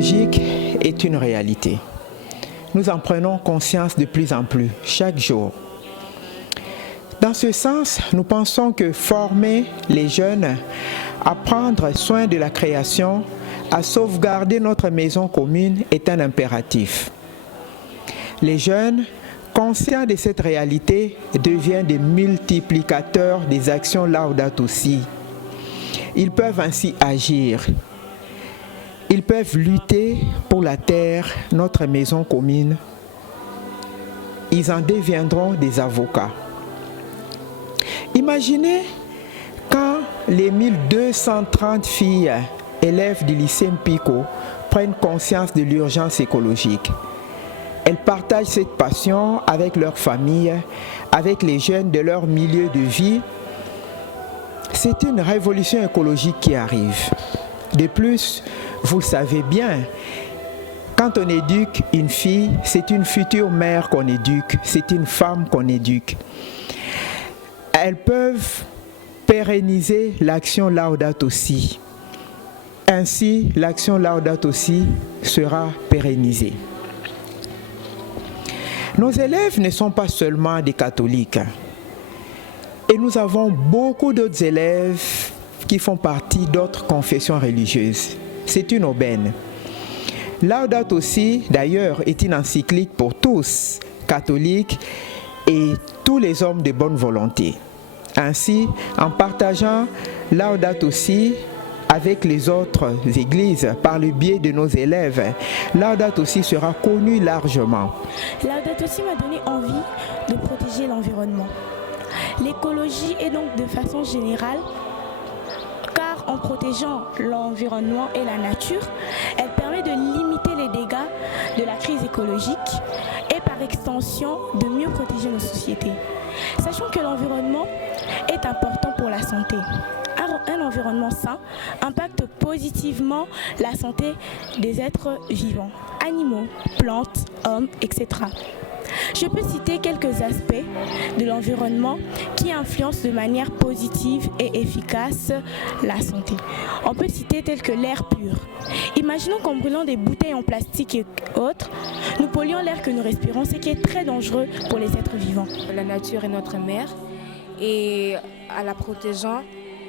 écologique est une réalité. Nous en prenons conscience de plus en plus, chaque jour. Dans ce sens, nous pensons que former les jeunes à prendre soin de la création, à sauvegarder notre maison commune est un impératif. Les jeunes, conscients de cette réalité, deviennent des multiplicateurs des actions Laudato Si. Ils peuvent ainsi agir. Ils peuvent lutter pour la terre, notre maison commune. Ils en deviendront des avocats. Imaginez quand les 1230 filles élèves du lycée Mpico prennent conscience de l'urgence écologique. Elles partagent cette passion avec leurs familles, avec les jeunes de leur milieu de vie. C'est une révolution écologique qui arrive. De plus, vous le savez bien, quand on éduque une fille, c'est une future mère qu'on éduque, c'est une femme qu'on éduque. Elles peuvent pérenniser l'action Laudato Si. Ainsi, l'action Laudato Si sera pérennisée. Nos élèves ne sont pas seulement des catholiques. Et nous avons beaucoup d'autres élèves qui font partie d'autres confessions religieuses. C'est une aubaine. Laudato Si, d'ailleurs, est une encyclique pour tous, catholiques et tous les hommes de bonne volonté. Ainsi, en partageant Laudato Si avec les autres églises par le biais de nos élèves, Laudato Si sera connu largement. Laudato Si m'a donné envie de protéger l'environnement. L'écologie est donc de façon générale, car en protégeant l'environnement et la nature, elle permet de limiter les dégâts de la crise écologique et par extension de mieux protéger nos sociétés. Sachant que l'environnement est important pour la santé. Un environnement sain impacte positivement la santé des êtres vivants, animaux, plantes, hommes, etc. Je peux citer quelques aspects de l'environnement qui influencent de manière positive et efficace la santé. On peut citer tels que l'air pur. Imaginons qu'en brûlant des bouteilles en plastique et autres, nous polluons l'air que nous respirons, ce qui est très dangereux pour les êtres vivants. La nature est notre mère et en la protégeant,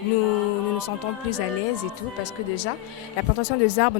nous nous sentons plus à l'aise et tout, parce que déjà, la plantation des arbres nous